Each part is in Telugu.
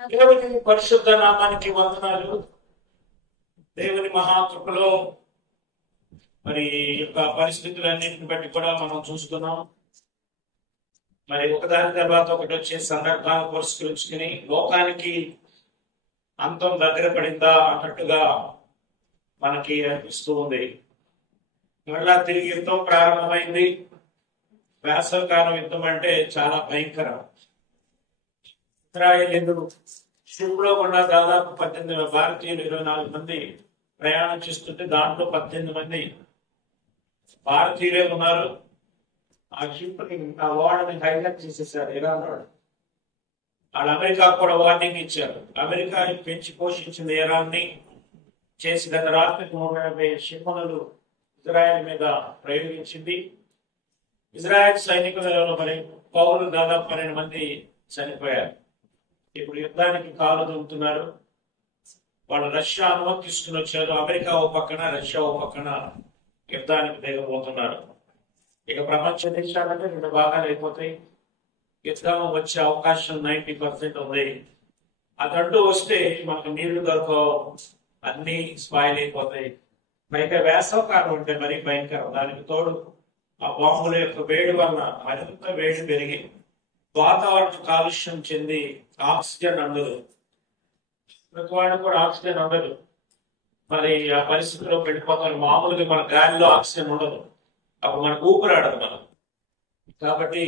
దేవుని పరిశుద్ధ నామానికి వందనాలు. దేవుని మహాకృపలో మరి యొక్క పరిస్థితులన్నింటిని బట్టి కూడా మనం చూస్తున్నాం. మరి ఒకదాని తర్వాత ఒకటి వచ్చే సందర్భాలను పురస్కరించుకుని లోకానికి అంతం దగ్గర పడిందా అన్నట్టుగా మనకి అనిపిస్తూ ఉంది. మళ్ళా తిరిగి యుద్ధం ప్రారంభమైంది. వేసవికాలం యుద్ధం అంటే చాలా భయంకరం. ఇశ్రాయేలీయులు షిప్లో కూడా దాదాపు 18 భారతీయులు 24 మంది ప్రయాణం చేస్తుంటే దాంట్లో 18 మంది భారతీయులే ఉన్నారు. ఆ షిప్ ని ఆ ఓడని హైజాక్ చేసేసారు ఇరాన్ వాడు. వాళ్ళు అమెరికా కూడా వార్నింగ్ ఇచ్చారు. అమెరికా పెంచి పోషించింది ఇరాన్ ని చేసి గత రాత్రి 150 క్షిపణులు ఇజ్రాయెల్ మీద ప్రయోగించింది. ఇజ్రాయెల్ సైనికులలో మరి పౌరులు దాదాపు 12 మంది చనిపోయారు. ఇప్పుడు యుద్ధానికి కాలు దుంపుతున్నారు. వాళ్ళు రష్యా అనుమతి తీసుకుని వచ్చారు. అమెరికా ఓ పక్కన, రష్యా ఓ పక్కన యుద్ధానికి దిగబోతున్నారు. ఇక ప్రపంచ దేశాలంటే 2 భాగాలు అయిపోతాయి. యుద్ధం వచ్చే అవకాశం 90% ఉంది. అదంటూ వస్తే మనకు నీళ్లు దొరకవు, అన్ని స్పాయిల్ అయిపోతాయి. పైగా వేసవకాలం అంటే మరీ భయంకరం. దానికి తోడు ఆ బాంబుల యొక్క వేడి వలన మరింత వేడి పెరిగి వాతావరణ కాలుష్యం చెంది ఆక్సిజన్ అందదు. ప్రతి వాళ్ళు కూడా ఆక్సిజన్ అందదు. మరి ఆ పరిస్థితిలో వెళ్ళిపోతారు. మామూలుగా మన గాలిలో ఆక్సిజన్ ఉండదు, అప్పుడు మనకు ఊపిరాడదు మనం. కాబట్టి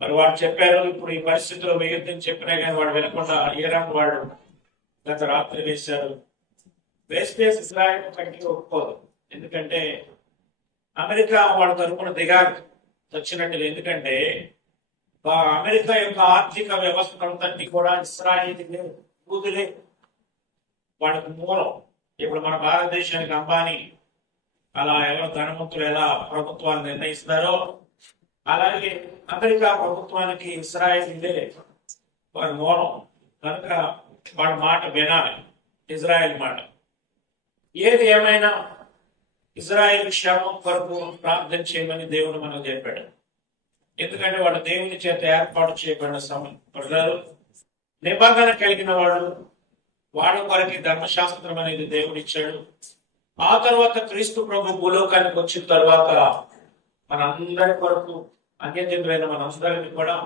మరి వాళ్ళు చెప్పారు, ఇప్పుడు ఈ పరిస్థితిలో వేయొద్దని చెప్పినా కానీ వాడు వినకుండా ఇరాన్ వాడు గత రాత్రి వేశారు. వేస్తే ఇజ్రాయెల్ కంటికి ఒప్పుకోదు. ఎందుకంటే అమెరికా వాళ్ళ తరఫున దిగాలి వచ్చినట్టుగా. ఎందుకంటే అమెరికా యొక్క ఆర్థిక వ్యవస్థ అంతటి కూడా ఇస్రాయేలీలే యూదులే వాళ్ళకి మూలం. ఇప్పుడు మన భారతదేశానికి అంబానీ అలా ఎవరో ధనవంతులు ఎలా ప్రభుత్వాలు నిర్ణయిస్తారో అలాగే అమెరికా ప్రభుత్వానికి ఇస్రాయేలీలే వారి మూలం. కనుక వాళ్ళ మాట వినాలి, ఇజ్రాయెల్ మాట. ఏది ఏమైనా ఇజ్రాయెల్ క్షేమం కొరకు ప్రార్థన చేయమని దేవుడు మనకు చెప్పాడు. ఎందుకంటే వాడు దేవుని చేత ఏర్పాటు చేయబడిన ప్రజలు, నిబంధన కలిగిన వాడు. వాళ్ళ కొరకి ధర్మశాస్త్రం అనేది దేవుడు ఇచ్చాడు. ఆ తర్వాత క్రీస్తు ప్రభు భూలోకానికి వచ్చిన తర్వాత మనందరి కొరకు అన్యజనులైన మనందరిని కూడా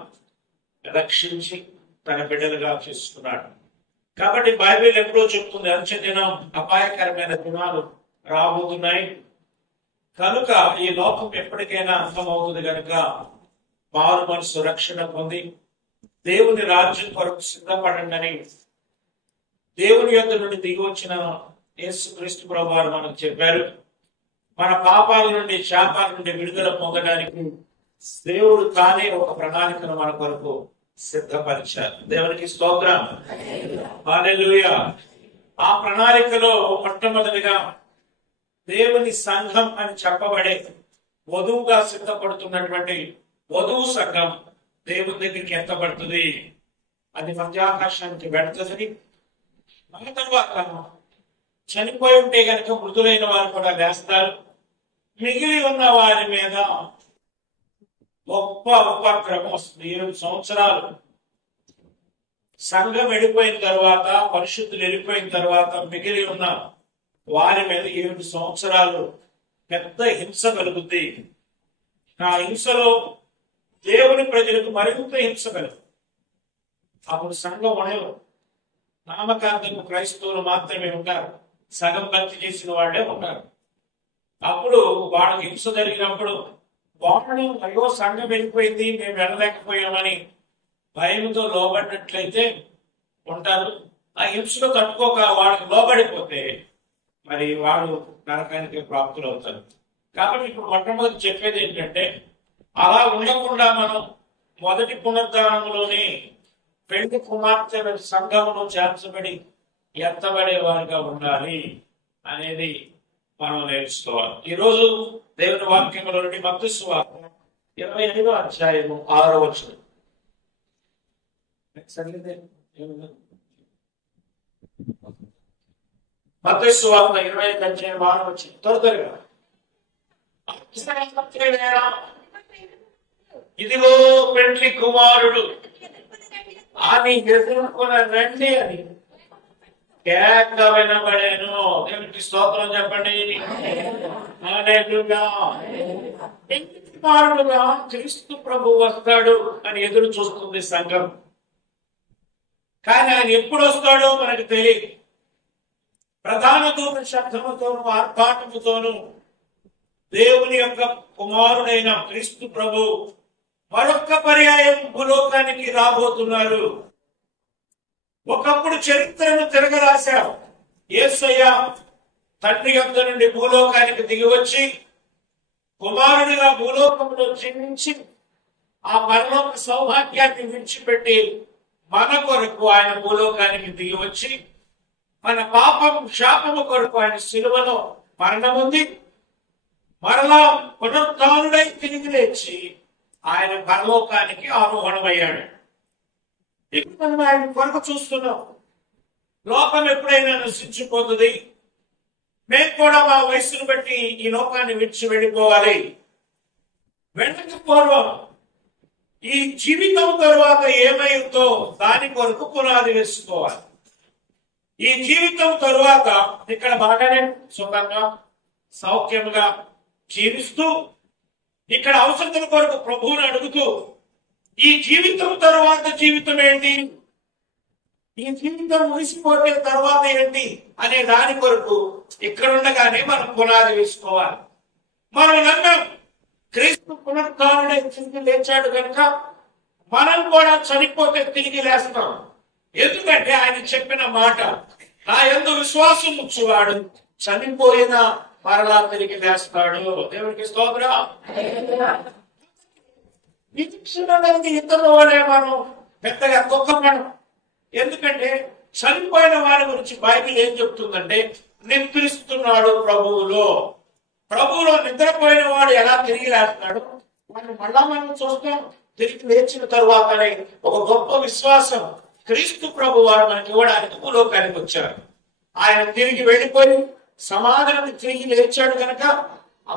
రక్షించి తన బిడ్డలుగా చేసుకున్నాడు. కాబట్టి బైబిల్ ఎప్పుడో చెప్తుంది, అంచె దినం అపాయకరమైన దినాలు రాబోతున్నాయి. కనుక ఈ లోకం ఎప్పటికైనా అంతమవుతుంది. కనుక మారు మనసు రక్షణ పొంది దేవుని రాజ్యం కొరకు సిద్ధపడండి అని దేవుని యొద్ద నుండి దిగి వచ్చిన యేసుక్రీస్తు ప్రభువారు మనకు చెప్పారు. మన పాపాల నుండి, శాపాల నుండి విడుదల పొందడానికి దేవుడు తానే ఒక ప్రణాళికను మన కొరకు సిద్ధపరిచారు. దేవునికి స్తోత్రం, హల్లెలూయా. ఆ ప్రణాళికలో మొట్టమొదటిగా దేవుని సంఘం అని చెప్పబడే వధువుగా సిద్ధపడుతున్నటువంటి వధువు సంఘం దేవుని దగ్గరికి ఎత్తబడుతుంది. అది మధ్యాకాశానికి వెళుతుంది. ఆ తర్వాత చనిపోయి ఉంటే కనుక మృతులైన వారు కూడా వేస్తారు. మిగిలి ఉన్న వారి మీద గొప్ప ఉపద్రవం వస్తుంది. 7 సంవత్సరాలు సంఘం వెళ్ళిపోయిన తర్వాత, పరిశుద్ధులు వెళ్ళిపోయిన తర్వాత మిగిలి ఉన్న వారి మీద 7 సంవత్సరాలు పెద్ద హింస కలుగుద్ది. ఆ హింసలో దేవుని ప్రజలకు మరింత హింస కలుగు. అప్పుడు సంఘం ఉండదు. నామకార్థకు క్రైస్తవులు మాత్రమే ఉంటారు. సగం భక్తి చేసిన వాళ్ళే ఉంటారు. అప్పుడు వాళ్ళకి హింస జరిగినప్పుడు వాళ్ళు అయ్యో సంఘం వెళ్ళిపోయింది, మేము వెళ్ళలేకపోయామని భయంతో లోబడినట్లయితే ఉంటారు. ఆ హింసలో తట్టుకోక వాళ్ళకి లోబడిపోతే మరి వాళ్ళు నరకానికి ప్రాప్తులు అవుతారు. కాబట్టి ఇప్పుడు మొట్టమొదటి చెప్పేది ఏంటంటే, అలా ఉండకుండా మనం మొదటి పునరుద్ధానంలోనే పెళ్లి కుమార్తె సంఘంలో చేర్చబడి ఎత్తబడే వారిగా ఉండాలి అనేది మనం నేర్చుకోవాలి. ఈరోజు దేవుని వాక్యంలో నుండి మత్తయి సువార్త 25వ అధ్యాయము 6వ వచనం. మత్తయి సువార్త 25వ అధ్యాయం 6వ వచనం. త్వరగా ఇదిగో పెండ్లి కుమారుడు అని ఎదుర్కొన్న రండి అని కేక వినబడేను. దేవునికి స్తోత్రం చెప్పండి. కుమారుడుగా క్రీస్తు ప్రభు వస్తాడు అని ఎదురు చూస్తుంది సంఘం. కానీ ఆయన ఎప్పుడు వస్తాడో మనకు తెలియదు. ప్రధాన దూత శబ్దముతోను ఆర్భాటముతోను దేవుని యొక్క కుమారుడైన క్రీస్తు ప్రభు మరొక్క పర్యాయం భూలోకానికి రాబోతున్నారు. ఒకప్పుడు చరిత్రను తిరగరాశారు. యేసయ్య తండ్రి యొద్ద నుండి భూలోకానికి దిగి వచ్చి కుమారుడిగా భూలోకంలో జీవించి ఆ పరలోక సౌభాగ్యాన్ని విడిచిపెట్టి మన కొరకు ఆయన భూలోకానికి దిగి వచ్చి మన పాపం శాపము కొరకు ఆయన శిలువలో మరణముంది, మరలా పునరుద్ధానుడై తిరిగి లేచి ఆయన పరలోకానికి ఆరోహణమయ్యాడు. ఇప్పుడు మనం ఆయన కొరకు చూస్తున్నాం. లోకం ఎప్పుడైనా నశించిపోతుంది, మేము కూడా మా వయసును బట్టి ఈ లోకాన్ని విడిచి వెళ్ళిపోవాలి. వెళ్ళకపోవడం ఈ జీవితం తరువాత ఏమైందో దాని కొరకు పునాది వేసుకోవాలి. ఈ జీవితం తరువాత ఇక్కడ బాగానే సుఖంగా సౌఖ్యంగా జీవిస్తూ ఇక్కడ అవసరతల కొరకు ప్రభువుని అడుగుతూ ఈ జీవితం తరువాత జీవితం ఏంటి, ఈ జీవితం ముగిసిపోతే తర్వాత ఏంటి అనే దాని కొరకు ఇక్కడ ఉండగానే మనం పునాది వేసుకోవాలి. మనం నమ్మాం క్రీస్తు పునరుద్ధానుడై తిరిగి లేచాడు కనుక మనం కూడా చనిపోతే తిరిగి లేస్తాం. ఎందుకంటే ఆయన చెప్పిన మాట, నా యందు విశ్వాసం ఉంచువాడు చనిపోయినా మరలా తిరిగి లేస్తాడు. దేవునికి స్తోత్రం. నిరీక్షణ ఇతరుల వలె మనం పెద్దగా దుఃఖపడం. ఎందుకంటే చనిపోయిన వారి గురించి బైబిల్ ఏం చెప్తుందంటే నిద్రిస్తున్నాడు ప్రభువులో. ప్రభువులో నిద్రపోయిన వాడు ఎలా తిరిగి లేస్తాడు, వాడిని మళ్ళా మనం చూస్తాం తిరిగి లేచిన తరువాతనే ఒక గొప్ప విశ్వాసం క్రీస్తు ప్రభు వారు మనకి ఇవ్వడానికి భూలోకానికి వచ్చారు. ఆయన తిరిగి వెళ్ళిపోయి సమాధానం తిరిగి లేచాడు కనుక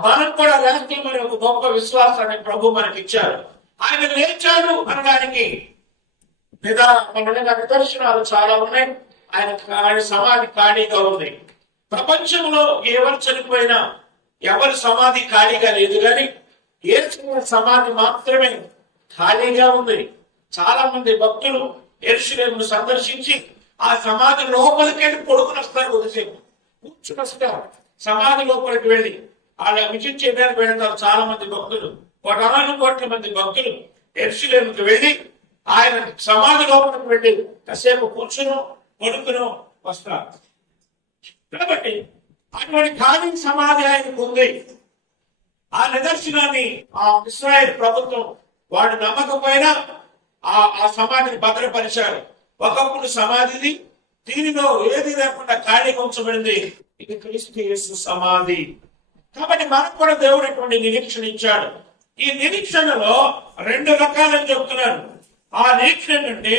మనం కూడా లేస్తామని ఒక గొప్ప విశ్వాసాన్ని ప్రభు మనకి ఇచ్చారు. ఆయన లేచాడు అనడానికి నిదర్శనాలు చాలా ఉన్నాయి. ఆయన సమాధి ఖాళీగా ఉంది. ప్రపంచంలో ఎవరు చనిపోయినా ఎవరి సమాధి ఖాళీగా లేదు, కానీ యేసు సమాధి మాత్రమే ఖాళీగా ఉంది. చాలా మంది భక్తులు యెరూషలేమును సందర్శించి ఆ సమాధి లోపలికి వెళ్ళి పడుకుని వస్తారు, కొద్దిసేపు కూర్చుని వస్తారు. సమాధి లోపలికి వెళ్ళి వాళ్ళ విజిట్ చేయడానికి వెళ్తారు చాలా మంది భక్తులు. 1 కోట్ల మంది భక్తులు యెరూషలేముకి వెళ్ళి ఆయన సమాధి లోపలికి వెళ్ళి కాసేపు కూర్చును పడుకును వస్తారు. కాబట్టి అటువంటి ఖాళీ సమాధి ఆయనకు ఉంది. ఆ నిదర్శనాన్ని ఆ ఇశ్రాయేల్ ప్రభుత్వం వాడు నమ్మకపోయినా ఆ సమాధిని భద్రపరిచారు. ఒకప్పుడు సమాధిది దీనిలో ఏది లేకుండా ఖాళీగా ఉంచబడింది. ఇది క్రీస్తు యేసు సమాధి. కాబట్టి మనకు కూడా దేవుడు ఇటువంటి నిరీక్షణ ఇచ్చాడు. ఈ నిరీక్షణలో 2 రకాలని చెప్తున్నాను. ఆ నిరీక్షణ అంటే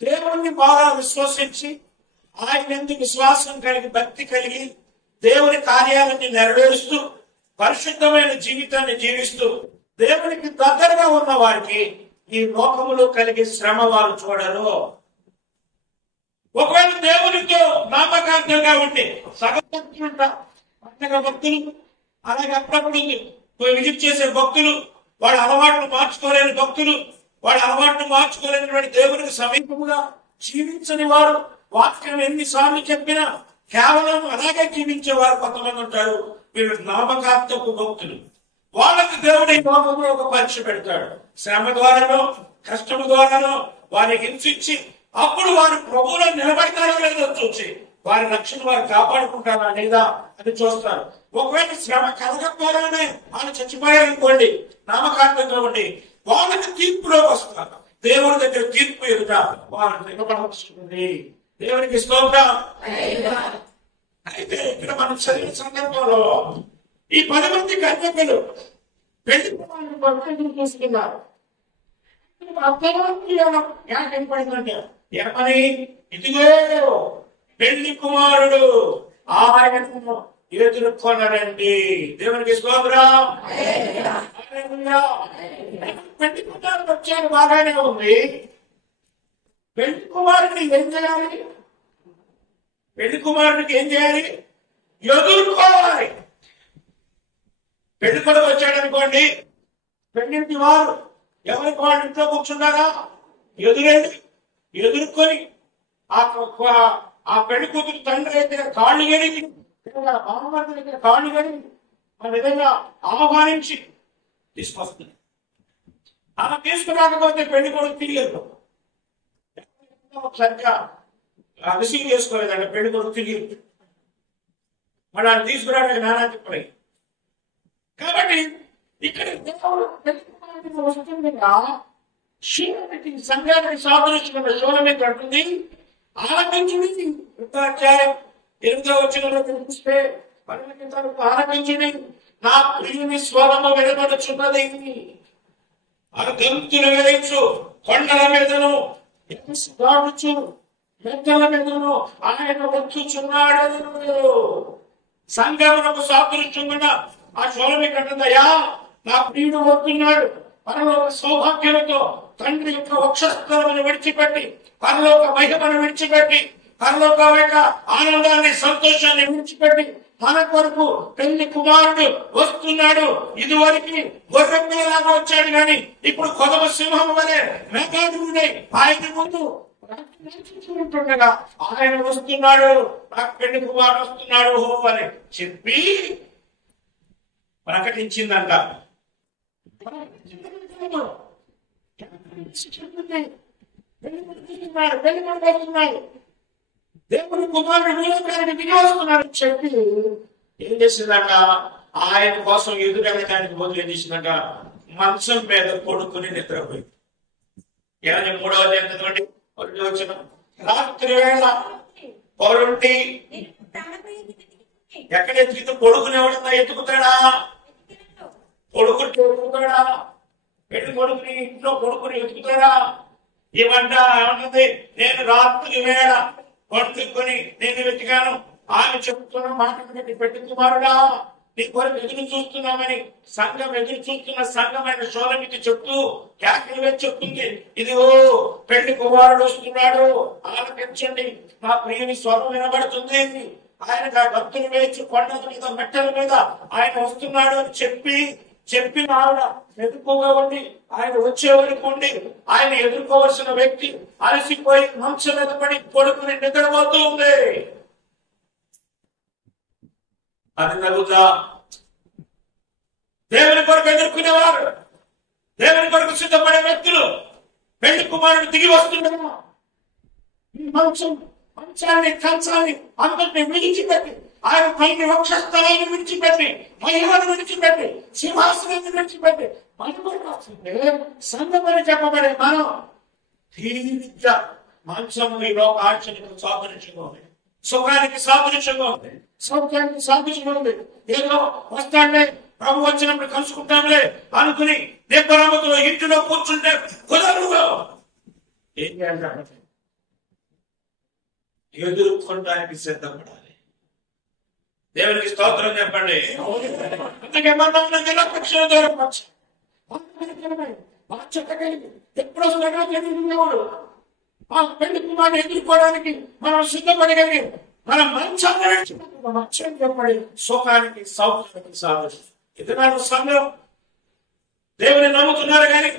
దేవుణ్ణి బాగా విశ్వసించి ఆయన ఎందుకు విశ్వాసం కలిగి భక్తి కలిగి దేవుని కార్యాలన్నీ నెరవేరుస్తూ పరిశుద్ధమైన జీవితాన్ని జీవిస్తూ దేవునికి దగ్గరగా ఉన్న వారికి ఈ లోకములో కలిగే శ్రమ వారు చూడరు. ఒకవేళ దేవునితో నామకార్థంగా ఉంటే సగభక్తులుంట పండగ భక్తులు, అలాగే అప్పుడప్పుడు విజిట్ చేసే భక్తులు, వాళ్ళ అలవాట్లు మార్చుకోలేని భక్తులు, వాళ్ళ అలవాట్లు మార్చుకోలేనటువంటి దేవునికి సమీపముగా జీవించని వారు, వాక్యం ఎన్నిసార్లు చెప్పినా కేవలం అలాగే జీవించేవారు కొంతమంది ఉంటారు. వీళ్ళు నామకార్థపు భక్తులు. వాళ్ళకి దేవుడు ఈ లోకంలో ఒక పరీక్ష పెడతాడు. శ్రమ ద్వారానో కష్టము ద్వారానో వారిని హింసించి అప్పుడు వారు ప్రభువులో నిలబడతారో లేదో చూసి వారి రక్షణ వారు కాపాడుకుంటారా లేదా అని చూస్తారు. ఒకవేళ శ్రమ కలగకపోగానే వాళ్ళు చచ్చిపోయారనుకోండి, నామకార్థంగా ఉండి వాళ్ళకి తీర్పులో వస్తారు. దేవుడి దగ్గర తీర్పు ఎదుట వారు నిలబడాల్సింది. దేవునికి స్తోత్రం. అయితే ఇక్కడ మనం చదివిన సందర్భంలో ఈ 10 మంది కన్యకలు పెళ్లి కుమారుని చూస్తున్నారు. ఏర్పడిందంటే ఏమని, ఇదిగో పెళ్లి కుమారుడు ఆయనను ఎదుర్కొనరండి. దేవునికి స్తోత్రం. పెళ్లి కుమారుడు వచ్చాడు బాగానే ఉంది. పెళ్లి కుమారుడిని ఏం చేయాలి? పెళ్లి కుమారుడికి ఏం చేయాలి? ఎదుర్కోవాలి. పెళ్లి కొడుకు వచ్చాడనుకోండి, పెళ్లింటి వారు ఎవరికి వాళ్ళ ఇంట్లో కూర్చున్నారా, ఎదుర్కొని ఆ పెళ్లి కూతురు తండ్రి అయితే కాళ్ళు గడిగి, బామ్మర్ది కాళ్ళు గడిగి ఆ విధంగా ఆహ్వానించి తీసుకొస్తుంది. అలా తీసుకురాకపోతే పెళ్లి కొడుకు తిరిగి సరిగ్గా రిసీవ్ చేసుకోలేదండి. పెళ్లి కొడుకు తిరిగి మళ్ళీ ఆయన తీసుకురావడానికి నానా చెప్పలే. కాబట్టి ఇక్కడ సంఘానికి సాదృశ్యమైన శూలమితి అంటుంది, ఆలకించుడి. అధ్యాయం 8వ వచనంలో చూస్తే ఆలకించుడి, నా ప్రియుని స్వరము వినబడుచున్నది. అది గంతులు వేయించు, కొండల మీదను దాడుచు మెద్దల మీదను ఆయన వచ్చుచున్నాడు. సంఘమునకు సాదృశ్యంగా ఆ శూలమితి అంటుందయ్యా, నా ప్రియుడు వస్తున్నాడు. పరలోక సౌభాగ్యంతో తండ్రి యొక్క వక్షస్థలమును విడిచిపెట్టి, పరలోక మహిమను విడిచిపెట్టి, పరలోక యొక్క ఆనందాన్ని సంతోషాన్ని విడిచిపెట్టి మన కొరకు పెళ్లి కుమారుడు వస్తున్నాడు. ఇదివరకు గొర్రె పిల్లలాగా వచ్చాడు, కానీ ఇప్పుడు కొదవ సింహం వలె మేఘాదుడై ఆయన ముందు ఉంటుండగా ఆయన వస్తున్నాడు, నాకు పెళ్లి కుమారుడు వస్తున్నాడు అని చెప్పి ప్రకటించిందంట. దేవుని కుమారుడు భూలోకానికి దిగి వస్తున్నాడు చెప్పి ఏం చేసిందంట, ఆయన కోసం ఎదురడడానికి మొదలు ఏం చేసిందంట, మంచం మీద కొడుకుని నిద్రపోయింది. 23వ అధ్యాయం వచ్చిన రాత్రి వేళ పౌరుంటి ఎక్కడ ఎత్తుకుతూ కొడుకుని ఎవడన్నా ఎత్తుకుతాడా? కొడుకుని ఎత్తుకుతాడా? పెళ్లి కొడుకుని ఇంట్లో కొడుకుని ఎత్తుకుతాడా? ఏమంటుంది, నేను రాత్రి వేళ కొడుకుని నేను వెతికాను, ఆమె చెప్తున్న మాటని పెళ్లి కుమారుడా నీ కొరకు ఎదురు చూస్తున్నామని సంఘం ఎదురు చూస్తున్న సంఘమైన శూలమితి చెప్తూ కేకలు చెప్తుంది, ఇదిగో పెళ్లి కుమారుడు వస్తున్నాడు, ఆలకించండి, నా ప్రియుని స్వరం వినబడుతుంది, ఆయన భక్తులు వేచి కొండల మీద మెట్టల మీద ఆయన వస్తున్నాడు అని చెప్పిన ఆవిడ ఎదుర్కోగా ఉండి ఆయన వచ్చే వరకు ఉండి ఆయన ఎదుర్కోవలసిన వ్యక్తి అలసిపోయి మంచం మీద పడి కొడుకుని నిద్రపోతూ ఉంది. అది నలుగుతా దేవుని కొరకు ఎదుర్కొనేవారు, దేవుని కొరకు సిద్ధపడే వ్యక్తులు పెళ్లి కుమారుడు దిగి వస్తున్నాడు. మంచాన్ని కంచాన్ని అందరిని విడిచిపెట్టి, ఆయన పైకి వక్షస్థలాన్ని విడిచిపెట్టి, మహిమను విడిచిపెట్టి, సింహాసనాన్ని విడిచిపెట్టి మన కొరకు వస్తుంటే సంఘమని చెప్పబడే మనం తీరిగ్గా మంచము ఈ లోక ఆచరణకు సాదృశ్యంగా ఉంది, సుఖానికి సాదృశ్యంగా ఉంది, సౌఖ్యానికి సాదృశ్యంగా ఉంది. ఏదో వస్తాడే ప్రభు వచ్చినప్పుడు కలుసుకుంటాంలే అనుకుని నిబ్బరముతో ఇంటిలో కూర్చుంటే కుదరదు. ఏం చేయాలి? ఎదుర్కొనడానికి సిద్ధపడాలి. దేవునికి స్తోత్రం చెప్పండి. అందుకేమన్నా నిరపక్షణ దూరం ఎప్పుడు తెలియదు. ఆ పెళ్లి కుమారుని ఎదుర్కోవడానికి మనం సిద్ధపడగలిగి మనం మంచం చెప్పండి సుఖానికి సౌఖ్యానికి సాధన. ఇతరులు సంఘం దేవుని నమ్ముతున్నారు, కానీ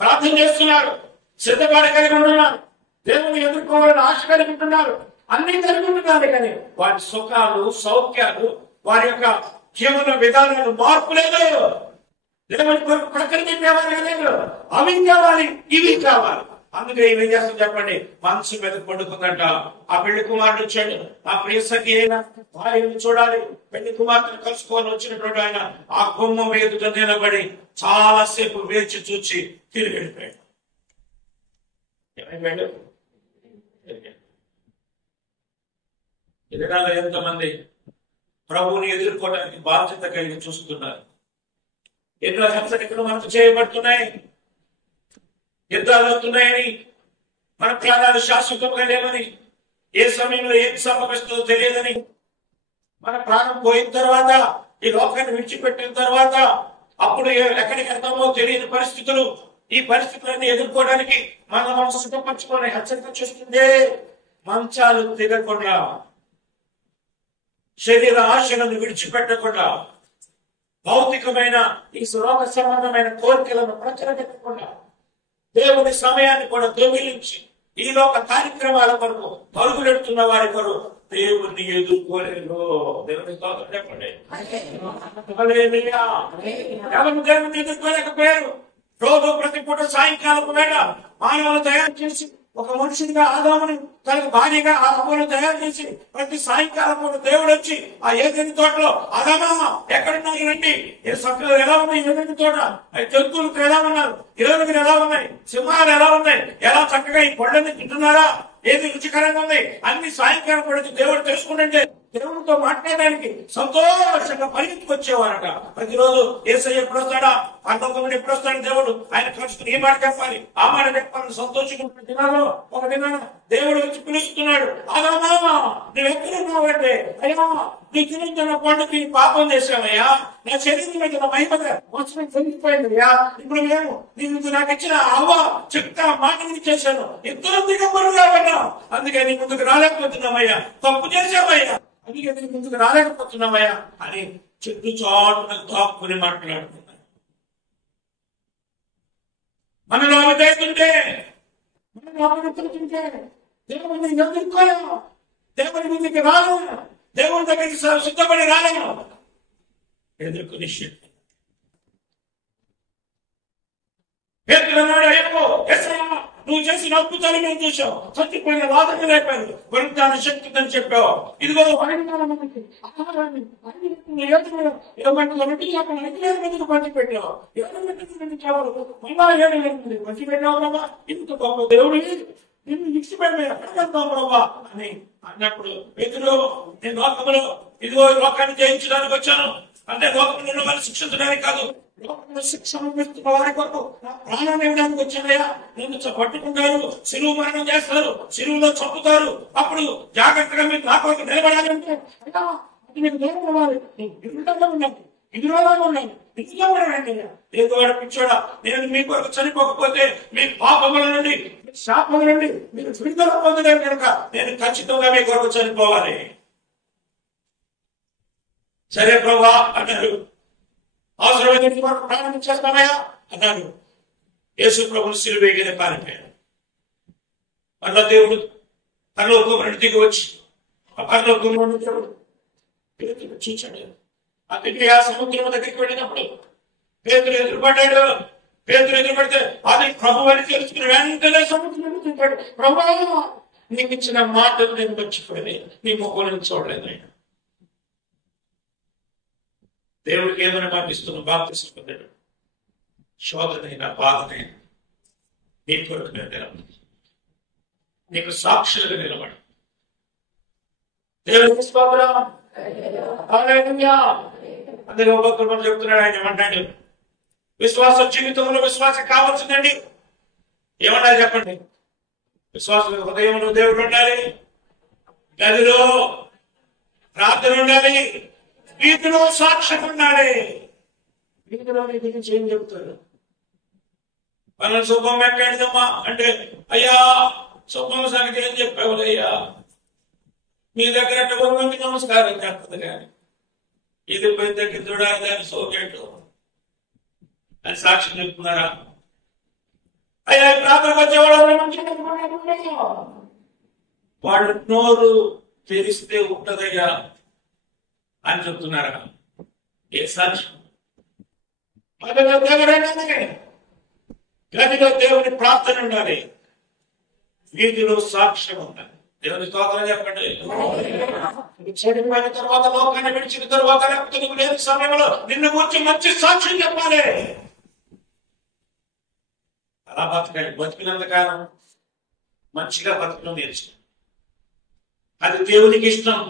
ప్రార్థన చేస్తున్నారు, సిద్ధపడగలిగి ఉంటున్నారు, దేవుని ఎదుర్కోవాలని ఆశ కలిగి ఉంటున్నారు, అన్ని కలిగి ఉంటున్నారు, కానీ వారి సుఖాలు సౌఖ్యాలు వారి యొక్క జీవన విధానాలు మార్పు లేదు. దేవుని కొరకు ప్రకృతి లేదు, అవి కావాలి ఇవి కావాలి. అందుకే ఏం చేస్తాం చెప్పండి, మనసు మీద పడుకుందంట. ఆ పెళ్లి కుమారుడు వచ్చాడు, ఆ ప్రియ సఖి అయినా భార్యను చూడాలి, పెళ్లి కుమార్తెను కలుసుకోవాలని వచ్చినటువంటి ఆయన ఆ గుమ్మం ఎదుట నిలబడి చాలాసేపు వేచి చూచి తిరిగి వెళ్ళిపోయాడు. ఏమైపోయాడు? ఎదురాలో ఎంతమంది ప్రభువుని ఎదుర్కోవడానికి బాధ్యత కలిగి చూస్తున్నారు. ఎన్నో హెచ్చరికలు మనకు చేయబడుతున్నాయి. యుద్ధాలు అవుతున్నాయని, మన ప్రాణాలు శాశ్వతంగా లేవని, ఏ సమయంలో ఏం సంభవిస్తుందో తెలియదని, మన ప్రాణం పోయిన తర్వాత ఈ లోకాన్ని విడిచిపెట్టిన తర్వాత అప్పుడు ఎక్కడికి వెళ్తామో తెలియని పరిస్థితులు, ఈ పరిస్థితులన్నీ ఎదుర్కోవడానికి మన మనసు సిద్ధపరచుకొని హెచ్చరిక చేస్తుంది. మంచాలు దిగకుండా, శరీర ఆశలను విడిచిపెట్టకుండా, భౌతికమైన ఈ లోక సంబంధమైన కోరికలను ప్రచురించకుండా, దేవుని సమయాన్ని కూడా దొంగిలించి ఈ లోక కార్యక్రమాల కొరకు పరుగులెడుతున్న వారి కొరకు దేవుణ్ణి ఎదుర్కోలేరు. దేవుని స్తోత్రం చెప్పండి. ఎవరు దేవుణ్ణి ఎదుర్కోలేకపోయారు? రోజు ప్రతి పూట సాయంకాలం వేళ మానవులు తయారు చేసి ఒక మనుషుడిగా ఆదాముని తనకు భార్యగా ఆ అమ్మను తయారు చేసి ప్రతి సాయంకాలం పూట దేవుడు వచ్చి ఆ ఏదైనా తోటలో ఆదామా ఎక్కడున్నారు రండి, సక్కలు ఎలా ఉన్నాయి ఏదైనా తోట, జంతువులకు ఎలా ఉన్నారు, ఇరవై ఎలా ఉన్నాయి, సింహాలు ఎలా ఉన్నాయి, ఎలా చక్కగా ఈ పళ్ళని తింటున్నారా, ఏది రుచికరంగా ఉంది అన్ని సాయంకాలం కూడా దేవుడు తెలుసుకుంటుంటే దేవుడితో మాట్లాడడానికి సంతోషంగా పరిగెత్తుకొచ్చేవారట. ప్రతిరోజు యేసయ్య ఎప్పుడు వస్తాడా, పంతొమ్మిది ఎప్పుడు వస్తాడు దేవుడు, ఆయన కలుసుకుని ఈ మాట చెప్పాలి ఆ మాట చెప్పాలని సంతోషంగా దినాలో ఒక దినాన దేవుడు వచ్చి పిలుస్తున్నాడు. ఆదామా నువ్వు ఎక్కడున్నావంటే, అయ్యా నీ తిరుగుతున్న పండుగ పాపం చేశావయ్యా, నా శరీరం మీద నా మహిమగా వచనం చెందిపోయిందయ్యా, ఇప్పుడు మేము నీకు నాకు ఇచ్చిన అవ్వ చెప్తా మాటని చేశాను, ఇద్దరు దిగబడుగా ఉన్నా, అందుకే నీ ముందుకు రాలేకపోతున్నామయ్యా, తప్పు చేసావయ్యా, అందుకే నీ ముందుకు రాలేకపోతున్నామయ్యా అని చెట్టు చాటున దాక్కుని మాట్లాడుతున్నాడు. మనలో అవిధేయతుంటే, మనలో అపవిత్రతుంటే దేవుడిని ఎదుర్కోలేము, దేవుడి ముందుకు రాలేము, దేవుడి దగ్గరికి సిద్ధపడి రాలేము, ఎదుర్కొని నువ్వు చేసిన అద్భుతాలు మేము చూసావు, చచ్చిపోయిన వాదన లేపారు, పునరుద్ధాన శక్తి అని చెప్పావు, ఇదిగో పంచి పెట్టావు, 7 పంచి పెట్టావు, ఇంత గొప్ప దేవుడు నిన్ను విడిచిపెట్టి ఎక్కడ వెళ్తావు ప్రభా అని అన్నప్పుడు, ఎదురు నేను లోకంలో ఇదిగో లోకాన్ని జయించడానికి వచ్చాను అంటే లోకం నిన్ను మరి శిక్షించడానికి కాదు, లోకంలో శిక్షణ ఇస్తున్న వారి కొరకు నా ప్రాణాన్ని ఇవ్వడానికి వచ్చానయ్యా, నిన్ను పట్టుకుంటారు, సిలువు మరణం చేస్తారు, సిలువులో చంపుతారు, అప్పుడు జాగ్రత్తగా మీరు నా కొరకు నిలబడాలంటే నీకు దూరం అవ్వాలి, ఎదురుగా ఉండాలి, ఎదురులాగా ఉండాలి, నిజంగా ఉండండి. ఏదోవాడు పిచ్చోడా, నేను మీ కొరకు చనిపోకపోతే మీ పాపముల నుండి శాపముల నుండి మీరు విడుదల పొందలేరు కనుక నేను ఖచ్చితంగా మీ కొరకు చనిపోవాలి. సరే ప్రభా అన్నారు, అవసరమైన ప్రారంభం చేస్తామయ్యా అన్నారు. యేసు ప్రభుని సిలువేగిన పారిపోయాడు. అన్న దేవుడు పరలోకం దిగి వచ్చి ఆ పరలోకంలో దేవుడు చూచాడు. అందుకే ఆ సముద్రం దగ్గరికి వెళ్ళినప్పుడు పేతురు ఎదురుపడ్డాడు. పేతురు ఎదురుపడితే అది ప్రభు అని తెలుసుకుని వెంటనే సముద్రం తింటాడు. ప్రభు నీకు ఇచ్చిన మాటలు నేను మర్చిపోయాను, నీ ముఖం చూడలేదు. ఆయన దేవుడికి ఏమైనా మాటిస్తున్నావు, బాప్తిసం పొందాడు, శోధనైనా బాధనైనా నీ కొరకు నిలబడి నీకు సాక్షులుగా నిలబడు. దేవుడికి స్తోత్రం. హల్లెలూయా. అందుకే ఒక్కొక్కరు చెప్తున్నాడు, ఆయన ఏమంటాడు, విశ్వాస జీవితంలో విశ్వాసం కావాల్సిందండి. ఏమన్నా చెప్పండి, విశ్వాస హృదయంలో దేవుడు ఉండాలి, గదిలో ప్రార్థన ఉండాలి, వీధిలో సాక్ష్యం ఉండాలి. వీధిలో నీ గురించి ఏం చెప్తారు? మన శుభం ఎక్కడిదమ్మా అంటే, అయ్యా శుభంసానికి ఏం చెప్పావు అయ్యా, మీ దగ్గర మందికి నమస్కారం చేస్తుంది కానీ ఇది పోయి దగ్గర చూడాలి దాని సోకేటు అని సాక్ష్యం చెప్తున్నారా? అయ్యా ప్రార్థన వచ్చేవాడు వాడు నోరు తెరిస్తే ఉంటదయ్యా అని చెప్తున్నారా? ఏ సాక్ష్యం? గదిలో దేవుని ప్రార్థన ఉండాలి, వీధిలో సాక్ష్యం ఉండాలి. దేవుని స్తోత్రం చెప్పండి. చెడిపోయిన తర్వాత, లోకాన్ని విడిచిన తర్వాత, లేకపోతే నువ్వు లేని సమయంలో నిన్ను గురించి మంచి సాక్ష్యం చెప్పాలి. అలా బతకాలి. బతికినంత కాలం మంచిగా బతకడం నేర్చుకో. అది దేవునికి ఇష్టం,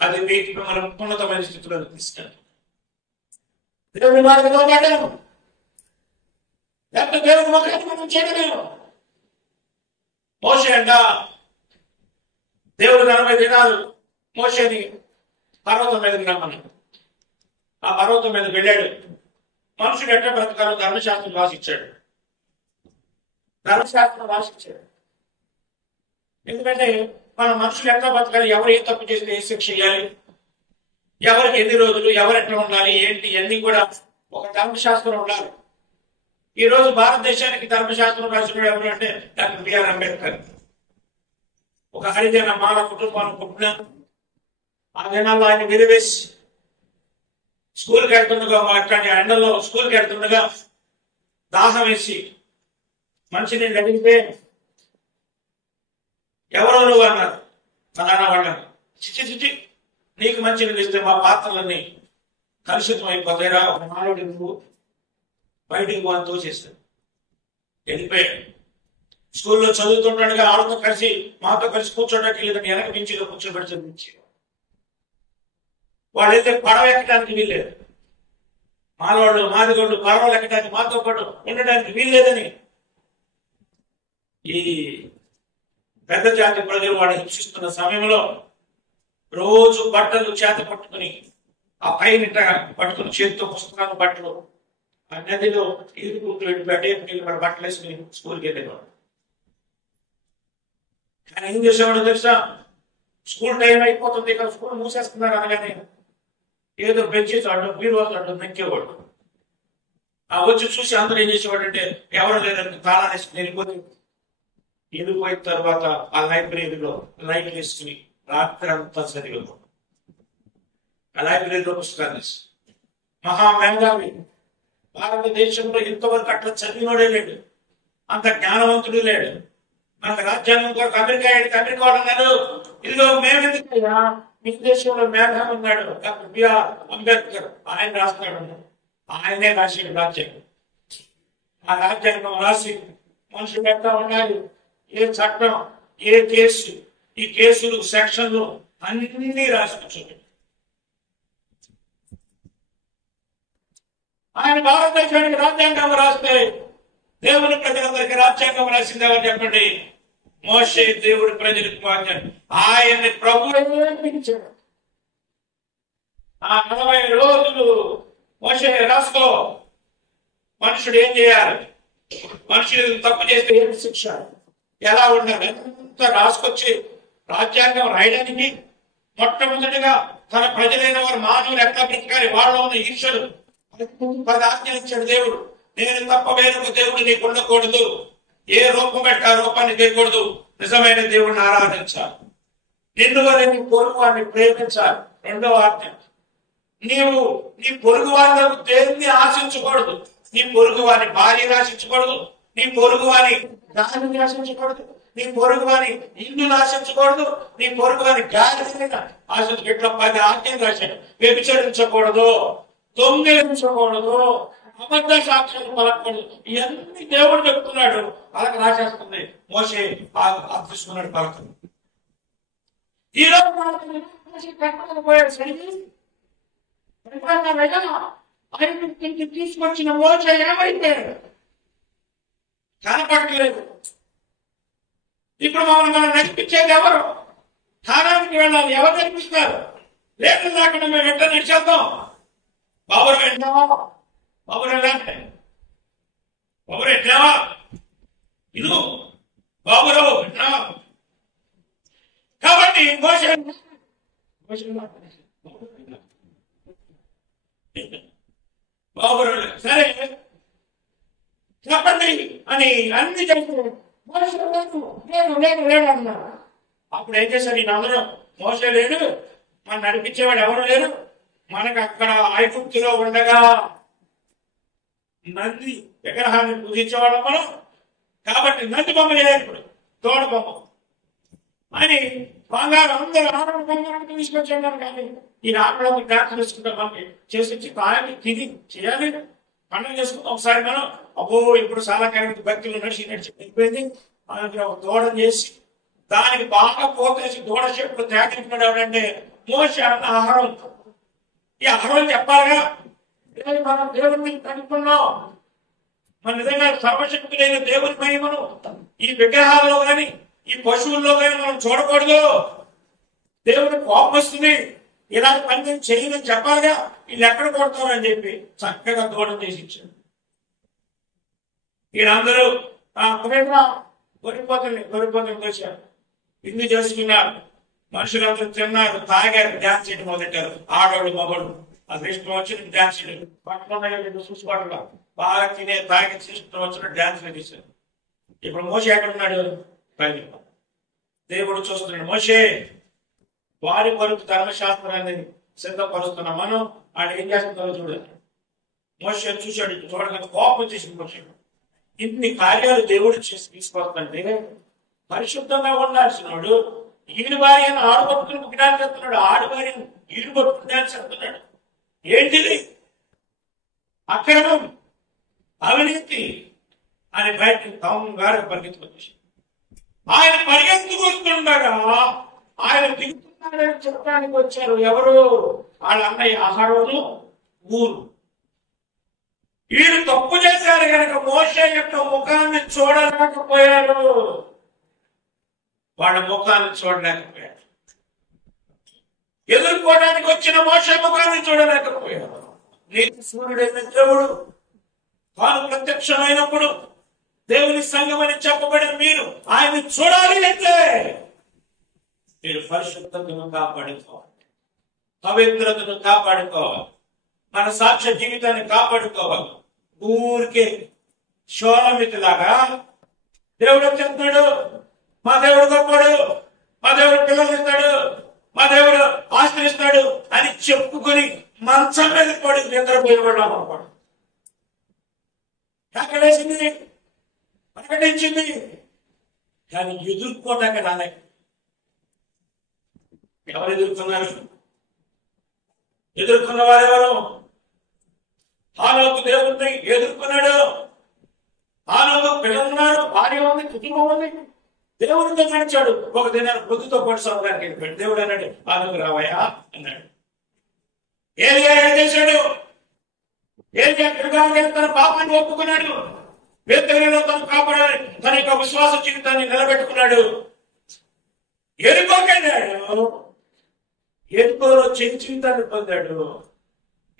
అది మీకు మిమ్మల్ని ఉన్నతమైన స్థితిలో తీసుకెళ్ళి దేవుని మార్గంలో నడవడం, లేకపోతే దేవుని మొక్కలు మనం చేయలేము. మోషే అంట, దేవుడు 40 దినాలు మోషేని పర్వతం మీదకి రమ్మన్నాడు. ఆ పర్వతం మీదకి వెళ్ళాడు. మనుషుడు ఎట్లా బ్రతకాలో ధర్మశాస్త్రం రాసిచ్చాడు. ధర్మశాస్త్రం రాసిచ్చాడు. ఎందుకంటే మన మనుషులు ఎట్లా బతకాలి, ఎవరు ఏ తప్పు చేస్తే ఏ శిక్ష చేయాలి, ఎవరికి ఎన్ని రోజులు, ఎవరు ఎట్లా ఉండాలి, ఏంటి ఇవన్నీ కూడా ఒక ధర్మశాస్త్రం ఉండాలి. ఈ రోజు భారతదేశానికి ధర్మశాస్త్రం రాసిన ఎవరు అంటే డాక్టర్ బిఆర్ అంబేద్కర్. ఒక హరిజన మాల కుటుంబాన్ని పుట్టిన ఆ దినాల్లో ఆయన వెలివేసి స్కూల్కి వెళ్తుండగా, అట్లాంటి ఎండల్లో స్కూల్కి వెళ్తుండగా దాహం వేసి మనిషిని అడిగితే ఎవరో నువ్వు అన్నారు. ఫలానా వాళ్ళని. చిచి నీకు మంచిని ఇస్తే మా పాత్రలన్నీ కలుషితం అయిపోతాయిరా, ఒక మానవుడి నువ్వు బయటికి పోని తోచేస్తాడు. వెళ్ళిపోయాడు. స్కూల్లో చదువుతుండగా వాళ్ళతో కలిసి మాతో కలిసి కూర్చోడానికి లేదని వెనక బెంచిలో కూర్చోబెట్టి చదివించి వాళ్ళు అయితే పడవ ఎక్కడానికి వీల్లేదు. మానవాళ్ళు మాదిగోళ్ళు పడవలు ఎక్కడానికి మాతో పాటు ఉండడానికి వీల్లేదని ఈ పెద్ద జాతి ప్రజలు వాడు హింసిస్తున్న సమయంలో రోజు బట్టలు చేత పట్టుకుని ఆ పైన పట్టుకుని చేతితో పుస్తకాలు బట్టలు ఆ నదిలో ఈదుకుంటూ వెళ్ళి బట్టలు వేసుకుని స్కూల్కి వెళ్ళేవాడు. కానీ ఏం చేసేవాడు తెలుసా? స్కూల్ టైం అయిపోతుంది, ఇక్కడ స్కూల్ మూసేస్తున్నారు అనగానే ఏదో బెంచి చాడు బీరువా చాడు నక్కేవాడు. ఆ వచ్చి చూసి అందరూ ఏం చేసేవాడు అంటే ఎవరు లేదంటే తాళాలు వేసుకుని వెళ్ళిపోయిన తర్వాత ఆ లైబ్రరీలో లైట్ వేసుకుని రాత్రి అంతా చదివేవాడు. ఆ లైబ్రరీలో పుస్తకాలు మహామేధావి. భారతదేశంలో ఇంతవరకు అట్లా చదివినోడే లేడు, అంత జ్ఞానవంతుడు లేడు. మనకు రాజ్యాంగం కొరకు అమెరికా వాడు అన్నారు, ఇదిగో మేమెందుకయ్యా మీ దేశంలో మేధావి ఉన్నాడు డాక్టర్ బిఆర్ అంబేద్కర్, ఆయన రాస్తాడు. ఆయనే రాసాడు రాజ్యాంగం. ఆ రాజ్యాంగం రాసి మనుషులు ఎట్లా ఉండాలి, ఏ చట్టం, ఏ కేసు, ఈ కేసులు సెక్షన్లు అన్ని రాసుకొచ్చాడు. ఆయన భారతదేశానికి రాజ్యాంగం రాస్తే దేవుని ప్రజలందరికీ రాజ్యాంగం రాసింది ఎవరు చెప్పండి? మోషే దేవుడి ప్రజలకు ఆయన్ని ప్రభుత్వం ఆ 40 రోజులు మోషే రాసుకో, మనుషుడు ఏం చేయాలి, మనుషుడు తప్పు చేస్తే ఏం శిక్ష, ఎలా ఉండాలి ఎంత రాసుకొచ్చి రాజ్యాంగం రాయడానికి మొట్టమొదటిగా తన ప్రజలైన వారు మానవులు ఎట్లా బ్రతకాలి, వాళ్ళలో ఉన్న ఈర్షలు 10 ఆజ్ఞలు ఇచ్చాడు దేవుడు. నేను తప్ప వేరొక దేవుడు నీకు ఉండకూడదు, ఏ రూపం పెట్టి ఆ రూపాన్ని చేయకూడదు, నిజమైన దేవుడిని ఆరాధించాలి, నిన్ను వరే నీ పొరుగు వారిని ప్రేమించాలి. 2వ ఆజ్ఞ, నీవు నీ పొరుగు వారిని దేన్ని ఆశించకూడదు, నీ పొరుగు వారిని భార్యను ఆశించకూడదు, నీ పొరుగు వారి దానిని ఆశించకూడదు, నీ పొరుగు వారి ఇల్లును ఆశించకూడదు, నీ పొరుగు వారి గాలిని ఆశించ. ఇట్లా 10 ఆజ్ఞలు రాశాడు. వ్యభిచరించకూడదు, దొంగిలించకూడదు, అబద్ధ సాక్ష్యాలు పలకూడదు, ఇవన్నీ దేవుడు చెప్తున్నాడు. పలక రాసేస్తుంది మోషే తీసుకున్నాడు పలకను. ఈ రోజు తీసుకొచ్చిన మోషే ఏమైపోయాడు? కనపడలేదు. ఇప్పుడు మనం నడిపించేది ఎవరు? స్థానానికి వెళ్ళాలి, ఎవరు నడిపిస్తారు? లేదు లేకుండా మేము వెంట నడిచేద్దాం. బాబురు వెళ్ళావా, బాబురు వెళ్ళాలి, బాబురు ఎట్లావా, ఇదిగో బాబురు విన్నావా. కాబట్టి బాబురు సరే చెప్పండి అని అన్ని చెప్తారు. లేడు అన్నారు. అప్పుడు ఏం చేశారు ఈయనందరూ? మోసే లేడు, మనం నడిపించేవాడు ఎవరు లేరు, మనకు అక్కడ ఐగుప్తులో ఉండగా నంది విగ్రహాన్ని పూజించేవాళ్ళం మనం, కాబట్టి నంది బొమ్మ లేదు, ఇప్పుడు తోడ బొమ్మ అని బంగారం అందరూ ఆడవాళ్ళు బంగారం తీసుకొచ్చేవారు. కానీ ఈ ఆడవాళ్ళకి డాన్స్ చేసుకుంటాం, మనకి చేసి తాగి తిని చేయాలి, పండుగ చేసుకుంటాం. ఒకసారి మనం అబ్బో ఇప్పుడు చాలా కాలం భక్తులు నడిచి అయిపోయింది, దూడ చేసి దానికి బాగా పోతేసి దూడ చెట్లు త్యాగించుకున్నాడు ఎవరంటే మోసే అన్న ఆహారం. ఈ ఆహారం చెప్పాలిగా, మనం దేవుడిని కనుక్కున్నాం, మన నిజంగా సర్వశక్తులైన దేవుని మహిమను ఈ విగ్రహాల్లో కానీ ఈ పశువుల్లో కానీ మనం చూడకూడదు. దేవుడికి కోపం వస్తుంది, ఇలాంటి పని నేను చేయని చెప్పాలిగా, వీళ్ళు ఎక్కడ కొడతారు అని చెప్పి చక్కగా దూడం చేసి ఇచ్చాడు. వీళ్ళందరూ గొర్రెపోతలు వచ్చారు, విందు చేసుకున్నారు, మనుషులందరూ తిన్నారు, తాగారు, డ్యాన్స్ చేయడం మొదలెట్టారు. ఆడవాళ్ళు మగవాళ్ళు అసలు ఇష్టం వచ్చిన డ్యాన్స్ చేయడం, పక్కన చూసుకోవడం, బాగా తినే తాగి ఇష్టం వచ్చిన డ్యాన్స్ వేశారు. ఇప్పుడు మోషే ఎక్కడ ఉన్నాడు? పైన. దేవుడు చూస్తున్నాడు, మోషే వారి కొరకు ధర్మశాస్త్రాన్ని సిద్ధపరుస్తున్న మనం ఆయన ఏం చేస్తున్నారో చూడండి. మోషే చూశాడు, చూడగా కోపం చేసి మోషే ఇన్ని కార్యాలు దేవుడు చేసి తీసుకొస్తుంటే పరిశుద్ధంగా ఉండాల్సిన వాడు ఈడు భార్యను ఆడబట్టుకుని జ్ఞానం చెప్తున్నాడు, ఆడు భార్యను ఈడు పట్టుకుని జ్ఞానం చెప్తున్నాడు. ఏంటిది? అక్రమం, అవినీతి అని బయటకు గారు పరిగెత్తుకొచ్చి ఆయన పరిగెత్తుకు వస్తుండగా ఆయన దిగుతున్నాడని చెప్పడానికి వచ్చారు. ఎవరు? వాళ్ళ అన్నయ్య అహరోను ఊరు. వీళ్ళు తప్పు చేశారు కనుక మోషే యొక్క ముఖాన్ని చూడలేకపోయారు. వాళ్ళ ముఖాన్ని చూడలేకపోయారు. ఎదుర్కోవడానికి వచ్చిన మోషే ముఖాన్ని చూడలేకపోయారు. నీతి సూర్యుడైన దేవుడు తాను ప్రత్యక్షమైనప్పుడు దేవుని సంఘం అని చెప్పబడిన మీరు ఆయన చూడాలి అంటే మీరు పరిశుద్ధతను కాపాడుకోవాలి, పవిత్రతను కాపాడుకోవాలి, మన సాక్ష్య జీవితాన్ని కాపాడుకోవాలి. ఊరికే షోలమితిలాగా దేవుడు చెప్తున్నాడు, మా దేవుడు గొప్పడు, మా దేవుడు పిల్లలు ఇస్తాడు, మా దేవుడు ఆశ్రయిస్తాడు అని చెప్పుకొని మంచం మీద పడి నిద్రపోయేవాళ్ళం అనుకోడు. అక్కడేసింది, ప్రకటించింది, కానీ ఎదుర్కోటాక రాలే. ఎవరు ఎదుర్కొన్నారు? ఎదుర్కొన్న వారెవరు? హానోకు దేవుడిని ఎదుర్కొన్నాడు. హానోకు పిల్లలున్నారు, భార్య ఉంది, కుటుంబం ఉంది. దేవుడితో నడిచాడు. ఒక దినాన్ని పొద్దుతో పాటు సముద్రానికి వెళ్ళిపోయాడు. దేవుడు అన్నాడు, హానోకు రావయ్యా అన్నాడు. ఏలియా ఏం చేశాడు? ఏలియా తన పాపాన్ని ఒప్పుకున్నాడు. వేతనలో తను కాపాడాలి, తన యొక్క విశ్వాస జీవితాన్ని నిలబెట్టుకున్నాడు. ఎరుకోకెళ్ళాడు, ఎరుకోలో జీవితాన్ని పొందాడు.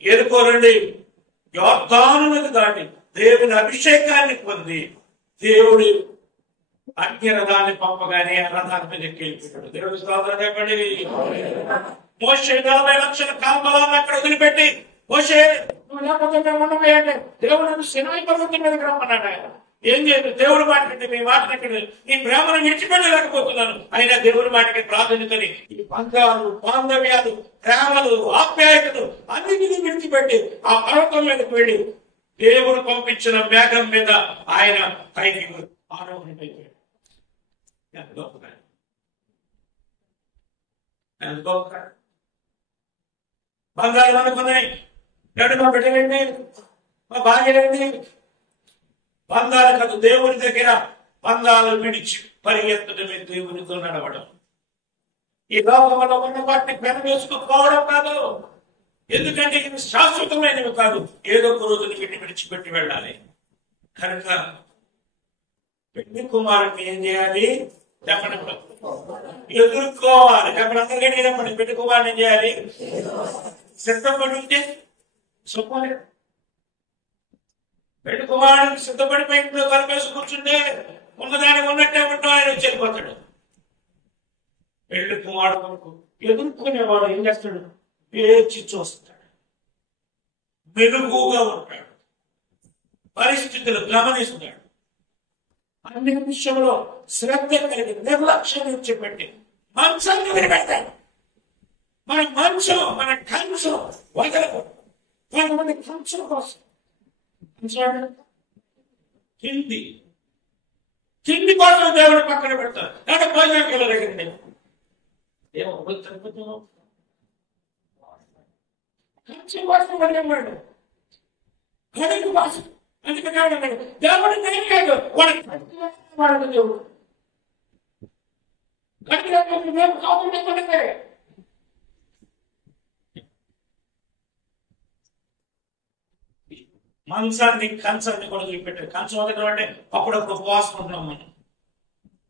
ఎరుకో నుండి యోర్దాను నది దాటి దేవుని అభిషేకాన్ని పొంది దేవుడి అగ్నిరథాన్ని పంపగానే రథాన్ని మీద ఎక్కిపోయాడు. దేవుడి స్తోత్రం చెప్పండి. మోషే 40 లక్షల కాల్మలాన్ని అక్కడ వదిలిపెట్టి, మోషే నువ్వు లేకపోతే మేము ఉండబోయండి, దేవుడు సినిమా పర్వతం మీదకి రమ్మన్నాడు. ఏం చేయదు, దేవుడి మాట కంటే మీ మాట కంటే నీ ప్రేమను విడిచిపెట్టలేకపోతున్నాను. అయినా దేవుడి మాటకి ప్రాధాన్యతని ఈ బంధాలు, బాంధవ్యాలు, ప్రేమలు, ఆప్యాయతలు అన్నిటినీ విడిచిపెట్టి ఆ పర్వతం మీదకి వెళ్ళి దేవుడు పంపించిన మేఘం మీద ఆయన పైకి ఆరోహణమైపోయాడు. బంధాలు అనుకున్నాయి, మా బిడ్డలండి, మా భార్యలండి. బంధాలు కాదు, దేవుని దగ్గర బంధాలు విడిచి పరిగెత్తడమే దేవునితో నడవడం. ఈ లోకంలో ఉన్న వాటిని పెనవేసుకుపోవడం కాదు. ఎందుకంటే ఇవి శాశ్వతమైనవి కాదు, ఏదో ఒక రోజుని వీటిని విడిచిపెట్టి వెళ్ళాలి. కనుక పెళ్లి కుమారుని ఏం చేయాలి? చెప్పండి, ఎదుర్కోవాలి. చెప్పండి, చెప్పండి. పెళ్లి కుమారుని ఏం చేయాలి? సిద్ధపడి ఉంటే చెప్పాలి. పెళ్లి కుమారుడికి సిద్ధపడిపోయి ఇంట్లో కలిపేసి కూర్చుంటే ఉన్నదాన్ని ఉన్నట్టే ఉంటాం, ఆయన చెల్లిపోతాడు. పెళ్లి కుమారుడు ఎదుర్కొనేవాడు ఏం చేస్తాడు? పేర్చి చూస్తాడు, మెలుగుగా ఉంటాడు, పరిస్థితులు గమనిస్తాడు, అన్ని విషయంలో శ్రద్ధ కలిగి నిర్లక్ష్యం విడిచిపెట్టి మంచాన్ని విడిపెడతాడు. మన మంచం, మన కంచం వదలదు. కొంతమంది కంచం కోసం తిండి కోసం దేవుడు పక్కన పెడతారు. అంటే భోజనం వెళ్ళగలిగింది ఏమో కంచె కోసం వెళ్ళాడు, గడికి వాసం అందుకన్నాడు. దేవుడు నేను కాదు, వాడు దేవుడు గడికి మేము కాకుండా మంచాన్ని కంచాన్ని కూడా చూపెట్టారు. కంచం దగ్గర అంటే అప్పుడప్పుడు ఉపవాసం ఉంటున్నాం.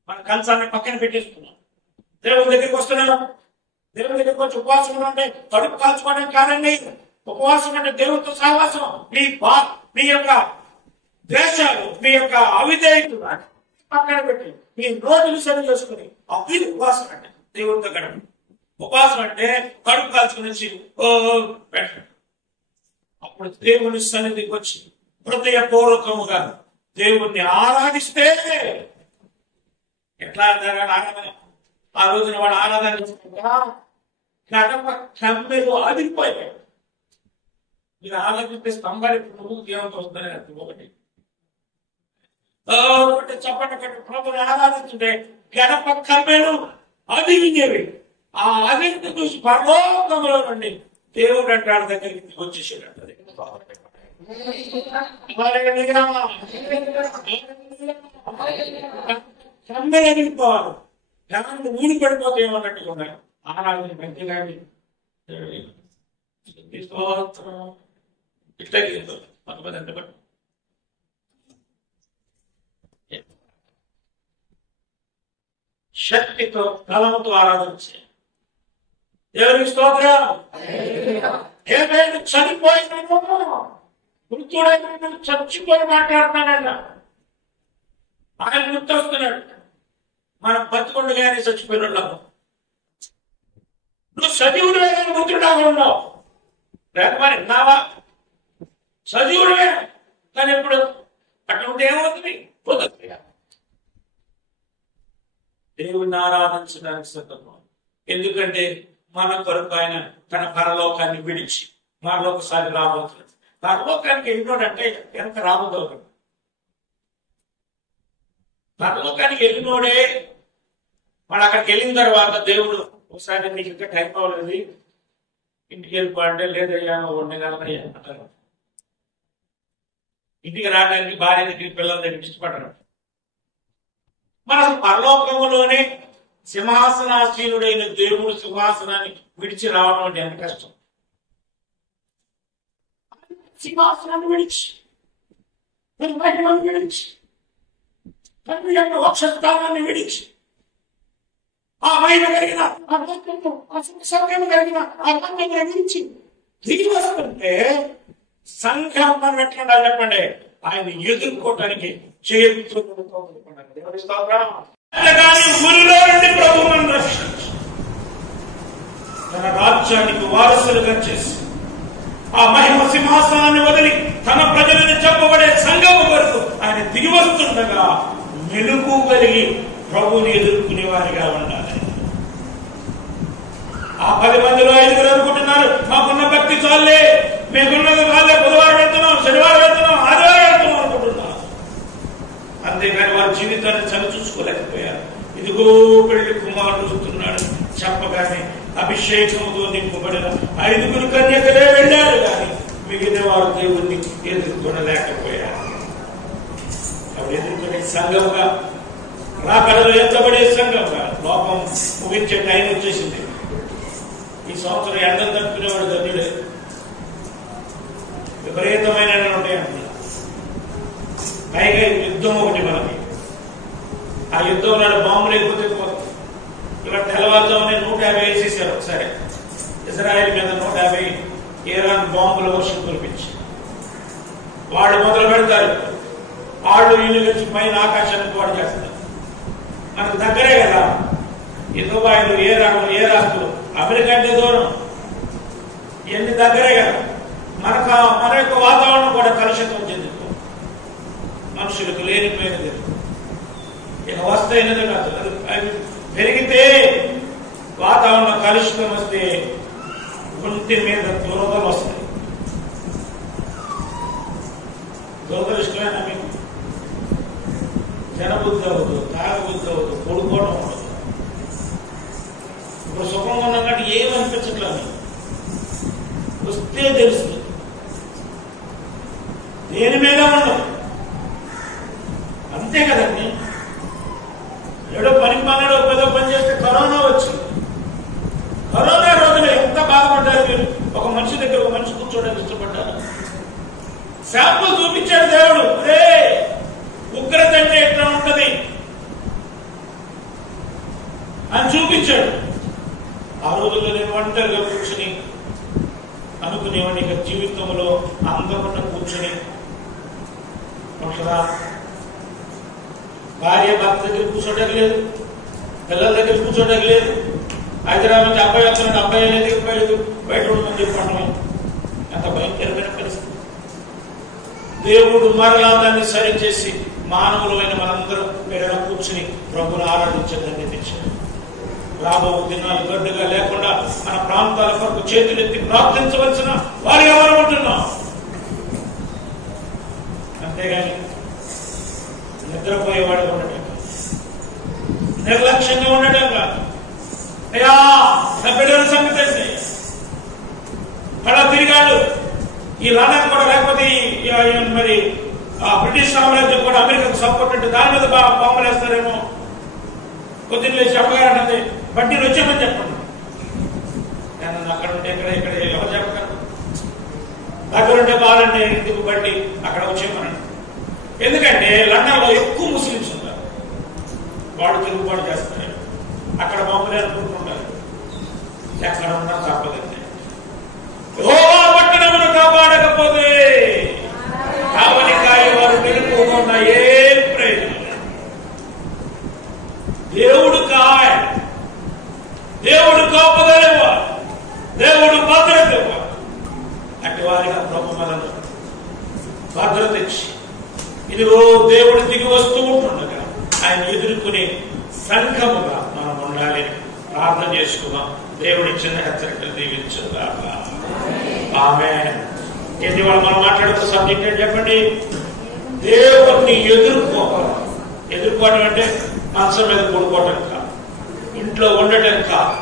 మన కంచాన్ని పక్కన పెట్టేసుకున్నాం. దేవుడి దగ్గరికి వస్తున్నాం. దేవుడి దగ్గరికి వచ్చి ఉపవాసం అంటే కడుపు కాల్చుకోవడం కాదండి. ఉపవాసం అంటే దేవుడితో సహవాసం. మీ యొక్క ద్వేషాలు, మీ యొక్క అవిధేయతలు పక్కన పెట్టి మీ రోజులు సరి చేసుకుని అవి ఉపవాసం అంటే దేవుడితో గడప. ఉపవాసం అంటే కడుపు కాల్చుకుని పెట్టండి. అప్పుడు దేవుని సన్నిధికి వచ్చి హృదయపూర్వకముగా దేవుణ్ణి ఆరాధిస్తే ఎట్లా ఆరాధన? ఆ రోజున వాడు ఆరాధన చేసుకుంటా కడప కమ్మెలు అదిరిపోయాడు. మీరు ఆలోచిస్తే స్తంభాలు నువ్వు దేవునితో వస్తానే ఒకటి చప్పట కట్టి ప్రభుని ఆరాధించుంటే గడప కమ్మెలు అదిరిగేవి. ఆ అదిరిని చూసి పరలోకంలో నుండి దేవుడు అంటాడు దగ్గరికి వచ్చేసాడు అంటది. కమ్మెలు ఎదిరిపోవాలి, దాన్ని ఊడి పడిపోతే ఏమన్నట్టుగా ఉన్నాయి. ఆరాధన మంచిగా శక్తితో బలముతో ఆరాధించే దేవునికి స్తోత్రం. ఏమైనా చనిపోయినాను మృతుడైన చచ్చిపోయి మాట్లాడుతున్నాడట. ఆయన గుర్తొస్తున్నాడు. మనం బతుకుండగానే చచ్చిపోయిన ఉన్నాము. నువ్వు సజీవుడివే కానీ మృతుడుగా ఉన్నావు. మరి విన్నావా? సజీవుడివే కానీ ఎప్పుడు అటువంటి ఏమవుతుంది? దేవుణ్ణి ఆరాధించడానికి సందర్భం. ఎందుకంటే మన కొరకు ఆయన తన పరలోకాన్ని విడిచి మరొకసారి రాబోతున్నాడు. పరలోకానికి వెళ్ళినోడంటే ఎంత రాబోతున్నాడు? పరలోకానికి వెళ్ళినోడే వాడు అక్కడికి వెళ్ళిన తర్వాత దేవుడు ఒకసారి నీకు ఇంకా టైం అవ్వలేదు, ఇంటికి వెళ్ళిపోంటే లేదయ్యా ఉండగలనయ్యా అంటారు. ఇంటికి రావడానికి భార్య దగ్గర పిల్లల దగ్గర ఇష్టపడరు. మన పరలోకంలోనే సింహాసనాసీనుడైన దేవుడు సింహాసనాన్ని విడిచి రావడం అంటే ఎంత కష్టం. సింహాసనాన్ని విడిచి విడిచి తండ్రి యొక్క వక్షస్థానాన్ని విడిచి ఆ మహిమ కలిగిన సంఘం కలిగిన ఆ బంధంగా విడిచి దిగి వస్తుంటే సంఘం మనం ఎట్లా చెప్పండి, ఆయన ఎదుర్కోవటానికి చేతులు ప్రభువులను రక్షించి తన రాజ్యానికి వారసులుగా చేసి ఆ మహిమ సింహాసనాన్ని వదిలి తన ప్రజలను చెప్పబడే సంఘము వరకు ఆయన దిగి వస్తుండగా మెలుగు కలిగి ప్రభువుని ఎదుర్కొనే వారిగా ఉండాలి. ఆ 10 మందిలో 5 అనుకుంటున్నారు మాకున్న భక్తి చాలే, మేకున్నది వాళ్ళే, బుధవారం వెళ్తున్నాం, శనివారం వెళ్తున్నాం, ఆదివారం వెళ్తున్నాం అనుకుంటున్నారు. అంతేకాని వారి జీవితాన్ని చవి చూసుకోలేకపోయారు. ఇదిగో పెళ్లి కుమారుడు వస్తున్నాడు చెప్పగానే అభిషేకంతో నింపబడిన 5 కన్యకలే వెళ్ళారు కానీ మిగిలిన వారు దేవుణ్ణి ఎదుర్కొనలేకపోయారు. అవి ఎదుర్కొనే సంఘంగా, రాకడలో ఎత్తబడే సంఘంగా లోకం ముగించే టైం వచ్చేసింది. ఈ సంవత్సరం ఎండలు తట్టుకునేవాడు ధన్యుడే. విపరీతమైన ఉంటాయంటున్నా. పైగా యుద్ధం ఒకటి మనకి. ఆ యుద్ధం నాడు బాంబులు లేకపోతే ఇలా తెల్లవారుజామునే 150 వేసేసారు ఒకసారి. ఇజ్రాయెల్ మీద 150 ఇరాన్ బాంబుల వర్షం కురిపించి వాళ్ళు మొదలు పెడతారు. వాళ్ళు ఇల్లు వచ్చి పైన ఆకాశాన్ని పాడు చేస్తారు. మనకు దగ్గరే కదా ఈ దుబాయ్లు, ఏ రాష్ట్రాలు, అమెరికా అంటే దూరం, ఇవన్నీ దగ్గరే కదా. మన యొక్క వాతావరణం కూడా కలుషితం చెందుతుంది. మనుషులకు లేనిపోయినది ఇక వస్తాయినది కాదు. అది పెరిగితే వాతావరణం కలుషితం వస్తే ఒంటి మీద దురదలు వస్తాయి. దురదృష్టమైన మీకు జనబుద్ధి అవ్వదు, తాగబుద్ధి అవ్వదు, కొడుకోవడం అవ్వదు. ఇప్పుడు సుఖంగా ఉన్నట్టు ఏమనిపించట్లేదు, వస్తే తెలుస్తుంది. దేని మీద ఉండదు, అంతే కదండి. ఏడో పెద్ద పని చేస్తే కరోనా వచ్చింది. కరోనా రోజున ఎంత బాధపడ్డారు మీరు? ఒక మనిషి దగ్గర ఒక మనిషి కూర్చోడానికి ఇష్టపడ్డారు. శాంపుల్ చూపించాడు దేవుడు. ఉగ్రత అంటే ఎట్లా ఉంటది అని చూపించాడు. ఆ రోజుల్లో నేను ఒంటరిగా కూర్చుని అనుకునేవాడిని, ఇక జీవితంలో అందకుండా కూర్చుని ఉంటుందా? భార్య భర్త దగ్గర కూర్చోడానికి లేదు, పిల్లల దగ్గర కూర్చోడానికి లేదు. హైదరాబాద్ నుంచి అబ్బాయి వస్తున్నాడు, అబ్బాయి లేదు, బయట ఉండమని చెప్పడం ఎంత భయంకరమైన పరిస్థితి. దేవుడు మరలా దాన్ని సరిచేసి మానవులమైన మనందరం ఎడన కూర్చుని ప్రభుని ఆరాధించదని తెచ్చాడు. రాబో దినాలు గడ్డుగా లేకుండా మన ప్రాంతాల కొరకు చేతులెత్తి ప్రార్థించవలసిన వారు ఎవరు ఉంటున్నాం. అంతేగాని నిద్రపోయేవాడు ఉండటం, నిర్లక్ష్యంగా ఉండటం కాదు. అయ్యా నా బిడ్డల సంగతి అండి అలా తిరిగాడు. ఈ లండన్ కూడా లేకపోతే మరి బ్రిటిష్ సామ్రాజ్యం కూడా అమెరికాకు సపోర్ట్ అంటే దాని మీద బాంబులు వేస్తారేమో. పొద్దున్న లేచి అమ్మగారు అన్నది బట్టీలు వచ్చామని చెప్పండి. నేను అక్కడ ఉంటే ఇక్కడ ఎవరు చెప్పగలరు? దగ్గరుంటే బాగాలంటే ఎందుకు బట్టి అక్కడ వచ్చేమనండి. ఎందుకంటే లండన్ లో ఎక్కువ ముస్లింస్ ఉన్నారు, వాడు తిరుగుబాటు చేస్తారు. అక్కడ బాంబులే అనుకుంటున్నారు. ఎక్కడ ఉన్నా తప్పదండి. యెహోవా పట్టణమును కాపాడకపోతే కావలికాయ వారు వెళ్ళిపోకుండా ఏం ప్రయోజనం లేదు. దేవుడు కాయ, దేవుడు కాపగలేవాడు, దేవుడు భద్రత ఇవ్వాలి. అటు వారిగా ప్రభు మనను భద్రత ఇచ్చి ఇదిగో దేవుడు దిగి వస్తూ ఉంటుండగా ఆయన ఎదుర్కొనే సంఘముగా మనం ఉండాలి. ప్రార్థన చేసుకున్నాం. దేవుడి చిన్న హెచ్చరికలు దీవించుగా. ఆమేన్. ఏంటి వాళ్ళు మనం మాట్లాడుతున్న సబ్జెక్ట్ ఏంటి చెప్పండి? దేవుణ్ణి ఎదుర్కోవాలి. ఎదుర్కోవడం అంటే మంచం మీద పడుకోవటం కాదు, ఇంట్లో ఉండటం కాదు,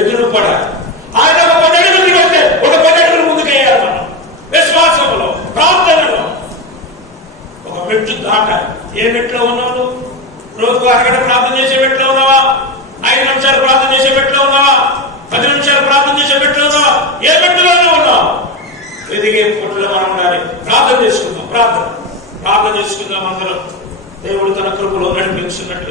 ఎదురుపడాలి. ఆయన ఒక 10 అడుగులు వస్తే ఒక 10 అడుగులు ముందుకేయాలి. మనం విశ్వాసంలో, ప్రార్థనలో ఒక మెట్టు దాటాలి. ఏ మెట్లో ఉన్నావు? రోజుకు అరగంట ప్రార్థన చేసే మెట్లో ఉన్నావా? 5 నిమిషాలు ప్రార్థన చేసే మెట్లో ఉన్నావా? 10 నిమిషాలు ప్రార్థన చేసే మెట్లో ఉన్నావా? ఏ మెట్టులోనే ఉన్నావు? ఎదిగే పొట్టులో మనం ఉండాలి. ప్రార్థన చేసుకుందాం. ప్రార్థన చేసుకుందాం. అందరం దేవుడు తన కృపలో నడిపించినట్టు